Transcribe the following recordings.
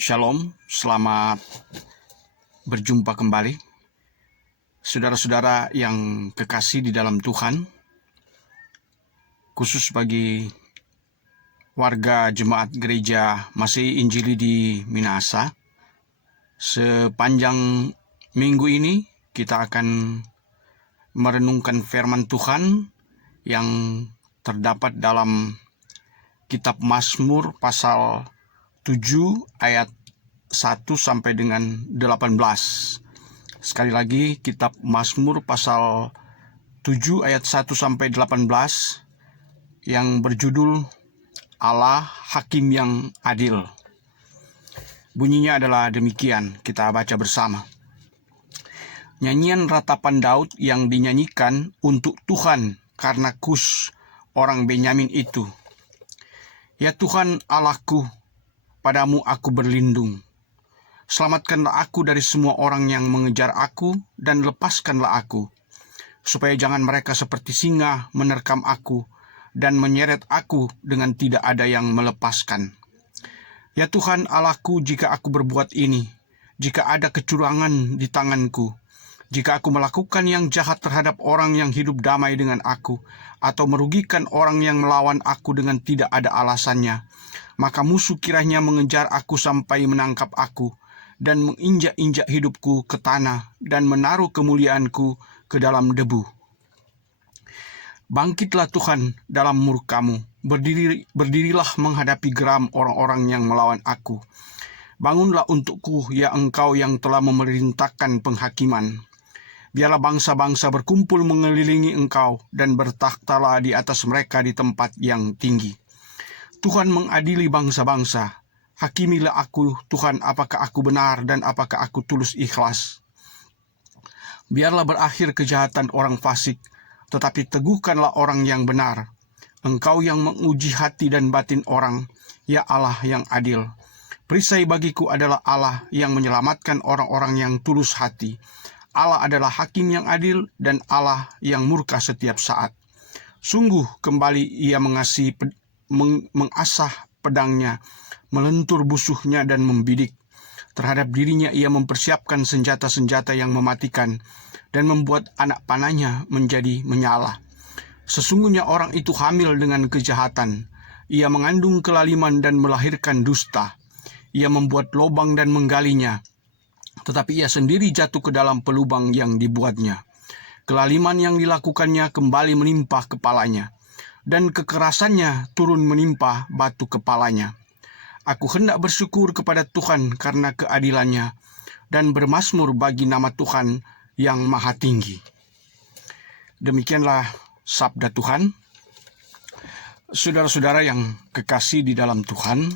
Shalom, selamat berjumpa kembali. Saudara-saudara yang kekasih di dalam Tuhan, khusus bagi warga jemaat gereja Masih Injili di Minahasa, sepanjang minggu ini kita akan merenungkan firman Tuhan yang terdapat dalam kitab Mazmur pasal 7 ayat 1 sampai dengan 18. Sekali lagi, kitab Mazmur pasal 7 ayat 1 sampai 18 yang berjudul Allah Hakim yang Adil. Bunyinya adalah demikian, kita baca bersama. Nyanyian ratapan Daud yang dinyanyikan untuk Tuhan karena Kus orang Benyamin itu. Ya Tuhan Allahku, padamu aku berlindung. Selamatkanlah aku dari semua orang yang mengejar aku, dan lepaskanlah aku, supaya jangan mereka seperti singa menerkam aku, dan menyeret aku dengan tidak ada yang melepaskan. Ya Tuhan Allahku, jika aku berbuat ini, jika ada kecurangan di tanganku, jika aku melakukan yang jahat terhadap orang yang hidup damai dengan aku, atau merugikan orang yang melawan aku dengan tidak ada alasannya, maka musuh kiranya mengejar aku sampai menangkap aku, dan menginjak-injak hidupku ke tanah, dan menaruh kemuliaanku ke dalam debu. Bangkitlah Tuhan dalam murka-Mu, berdirilah menghadapi geram orang-orang yang melawan aku. Bangunlah untukku, ya Engkau yang telah memerintahkan penghakiman. Biarlah bangsa-bangsa berkumpul mengelilingi Engkau, dan bertakhtalah di atas mereka di tempat yang tinggi. Tuhan mengadili bangsa-bangsa. Hakimilah aku, Tuhan, apakah aku benar dan apakah aku tulus ikhlas. Biarlah berakhir kejahatan orang fasik, tetapi teguhkanlah orang yang benar. Engkau yang menguji hati dan batin orang, ya Allah yang adil. Perisai bagiku adalah Allah yang menyelamatkan orang-orang yang tulus hati. Allah adalah hakim yang adil dan Allah yang murka setiap saat. Sungguh kembali ia mengasah pedangnya, melentur busuhnya dan membidik. Terhadap dirinya ia mempersiapkan senjata-senjata yang mematikan, dan membuat anak panahnya menjadi menyala. Sesungguhnya orang itu hamil dengan kejahatan. Ia mengandung kelaliman dan melahirkan dusta. Ia membuat lubang dan menggalinya, tetapi ia sendiri jatuh ke dalam pelubang yang dibuatnya. Kelaliman yang dilakukannya kembali menimpa kepalanya, dan kekerasannya turun menimpa batu kepalanya. Aku hendak bersyukur kepada Tuhan karena keadilannya, dan bermazmur bagi nama Tuhan yang maha tinggi. Demikianlah sabda Tuhan. Saudara-saudara yang kekasih di dalam Tuhan,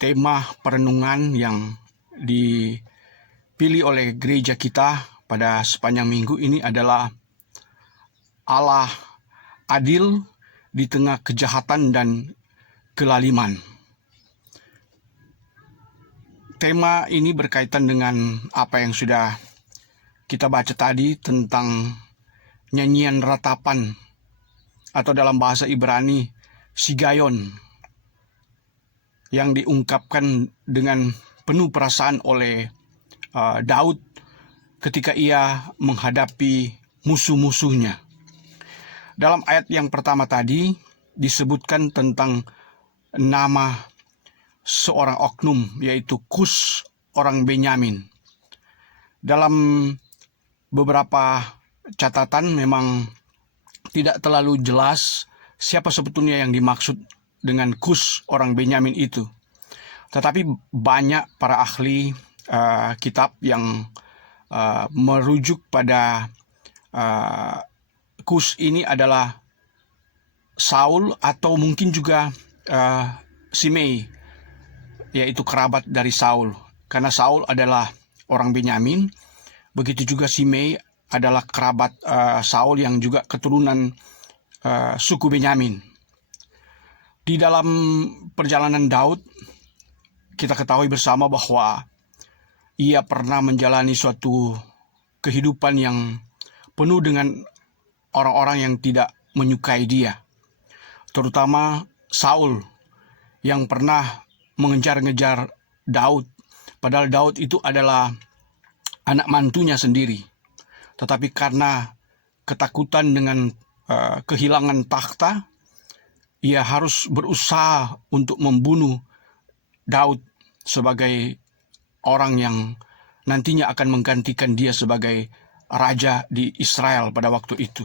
tema perenungan yang dipilih oleh gereja kita pada sepanjang minggu ini adalah Allah adil di tengah kejahatan dan kelaliman. Tema ini berkaitan dengan apa yang sudah kita baca tadi tentang nyanyian ratapan, atau dalam bahasa Ibrani Sigayon, yang diungkapkan dengan penuh perasaan oleh Daud ketika ia menghadapi musuh-musuhnya. Dalam ayat yang pertama tadi disebutkan tentang nama seorang oknum, yaitu Kus orang Benyamin. Dalam beberapa catatan memang tidak terlalu jelas siapa sebetulnya yang dimaksud dengan Kus orang Benyamin itu. Tetapi banyak para ahli kitab yang merujuk pada Kus ini adalah Saul, atau mungkin juga Simei, yaitu kerabat dari Saul. Karena Saul adalah orang Benyamin, begitu juga Simei adalah kerabat Saul yang juga keturunan suku Benyamin. Di dalam perjalanan Daud, kita ketahui bersama bahwa ia pernah menjalani suatu kehidupan yang penuh dengan orang-orang yang tidak menyukai dia. Terutama Saul yang pernah mengejar-ngejar Daud. Padahal Daud itu adalah anak mantunya sendiri. Tetapi karena ketakutan dengan kehilangan takhta, ia harus berusaha untuk membunuh Daud sebagai orang yang nantinya akan menggantikan dia sebagai raja di Israel pada waktu itu.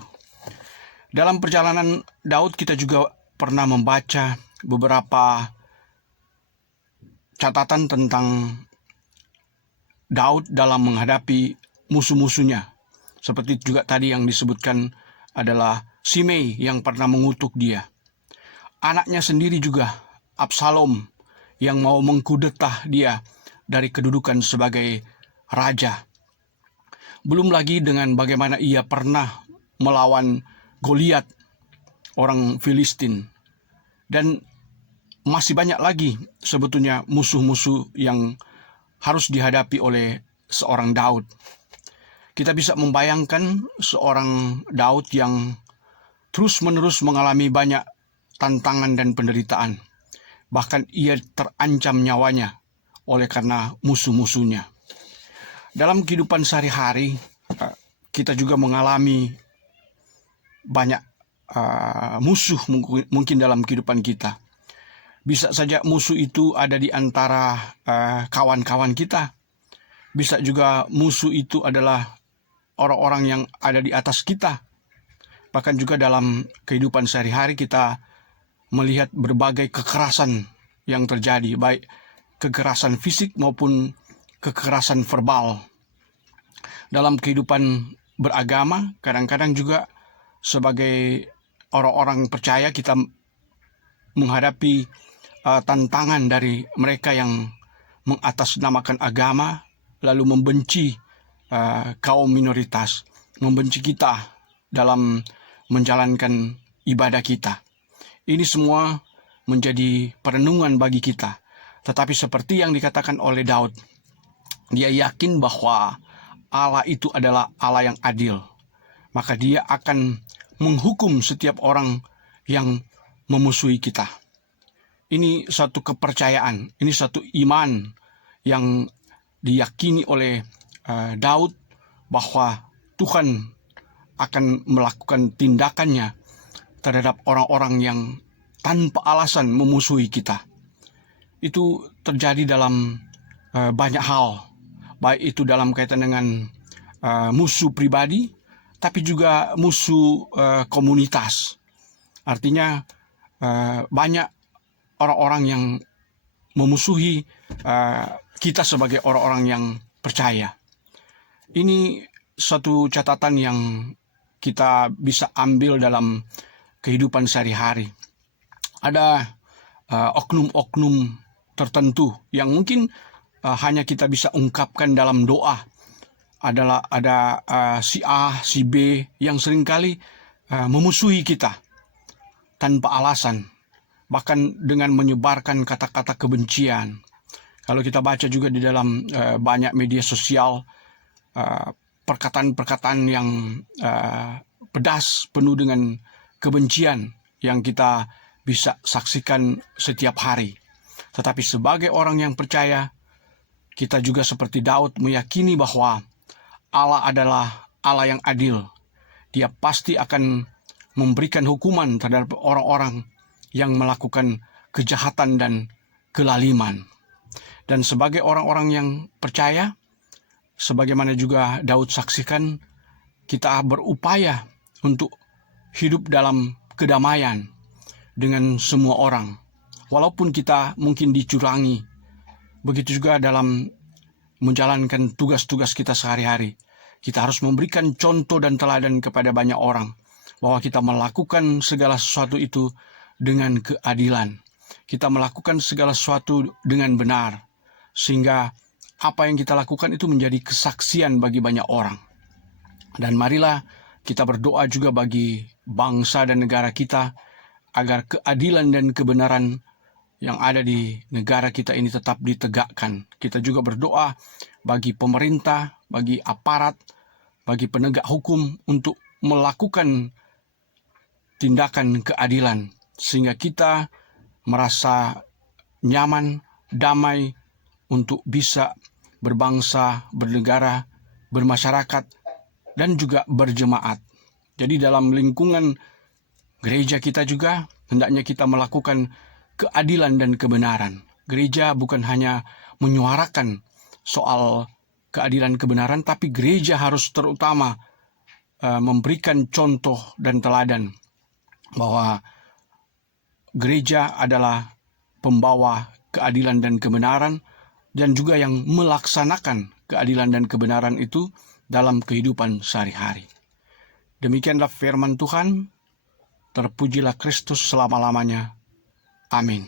Dalam perjalanan Daud kita juga pernah membaca beberapa catatan tentang Daud dalam menghadapi musuh-musuhnya. Seperti juga tadi yang disebutkan adalah Simei yang pernah mengutuk dia. Anaknya sendiri juga, Absalom, yang mau mengkudeta dia dari kedudukan sebagai raja. Belum lagi dengan bagaimana ia pernah melawan Goliat, orang Filistin. Dan masih banyak lagi sebetulnya musuh-musuh yang harus dihadapi oleh seorang Daud. Kita bisa membayangkan seorang Daud yang terus-menerus mengalami banyak tantangan dan penderitaan. Bahkan ia terancam nyawanya oleh karena musuh-musuhnya. Dalam kehidupan sehari-hari, kita juga mengalami banyak musuh mungkin dalam kehidupan kita. Bisa saja musuh itu ada di antara kawan-kawan kita. Bisa juga musuh itu adalah orang-orang yang ada di atas kita. Bahkan juga dalam kehidupan sehari-hari kita melihat berbagai kekerasan yang terjadi, baik kekerasan fisik maupun kekerasan verbal. Dalam kehidupan beragama, kadang-kadang juga sebagai orang-orang percaya kita menghadapi tantangan dari mereka yang mengatasnamakan agama, lalu membenci kaum minoritas, membenci kita dalam menjalankan ibadah kita. Ini semua menjadi perenungan bagi kita. Tetapi seperti yang dikatakan oleh Daud, dia yakin bahwa Allah itu adalah Allah yang adil. Maka dia akan menghukum setiap orang yang memusuhi kita. Ini satu kepercayaan, ini satu iman yang diyakini oleh Daud bahwa Tuhan akan melakukan tindakannya terhadap orang-orang yang tanpa alasan memusuhi kita. Itu terjadi dalam banyak hal, baik itu dalam kaitan dengan musuh pribadi, tapi juga musuh komunitas. Artinya banyak orang-orang yang memusuhi kita sebagai orang-orang yang percaya. Ini satu catatan yang kita bisa ambil dalam kehidupan sehari-hari. Ada oknum-oknum tertentu yang mungkin hanya kita bisa ungkapkan dalam doa. Ada si A, si B yang seringkali memusuhi kita tanpa alasan, bahkan dengan menyebarkan kata-kata kebencian. Kalau kita baca juga di dalam banyak media sosial, perkataan-perkataan yang pedas, penuh dengan kebencian yang kita bisa saksikan setiap hari. Tetapi sebagai orang yang percaya, kita juga seperti Daud meyakini bahwa Allah adalah Allah yang adil. Dia pasti akan memberikan hukuman terhadap orang-orang yang melakukan kejahatan dan kelaliman. Dan sebagai orang-orang yang percaya, sebagaimana juga Daud saksikan, kita berupaya untuk hidup dalam kedamaian dengan semua orang. Walaupun kita mungkin dicurangi, begitu juga dalam menjalankan tugas-tugas kita sehari-hari. Kita harus memberikan contoh dan teladan kepada banyak orang, bahwa kita melakukan segala sesuatu itu dengan keadilan. Kita melakukan segala sesuatu dengan benar, sehingga apa yang kita lakukan itu menjadi kesaksian bagi banyak orang. Dan marilah kita berdoa juga bagi bangsa dan negara kita, agar keadilan dan kebenaran yang ada di negara kita ini tetap ditegakkan. Kita juga berdoa bagi pemerintah, bagi aparat, bagi penegak hukum untuk melakukan tindakan keadilan, sehingga kita merasa nyaman, damai, untuk bisa berbangsa, bernegara, bermasyarakat, dan juga berjemaat. Jadi dalam lingkungan gereja kita juga hendaknya kita melakukan keadilan dan kebenaran. Gereja bukan hanya menyuarakan soal keadilan kebenaran, tapi gereja harus terutama memberikan contoh dan teladan bahwa gereja adalah pembawa keadilan dan kebenaran, dan juga yang melaksanakan keadilan dan kebenaran itu dalam kehidupan sehari-hari. Demikianlah firman Tuhan. Terpujilah Kristus selama-lamanya. Amin.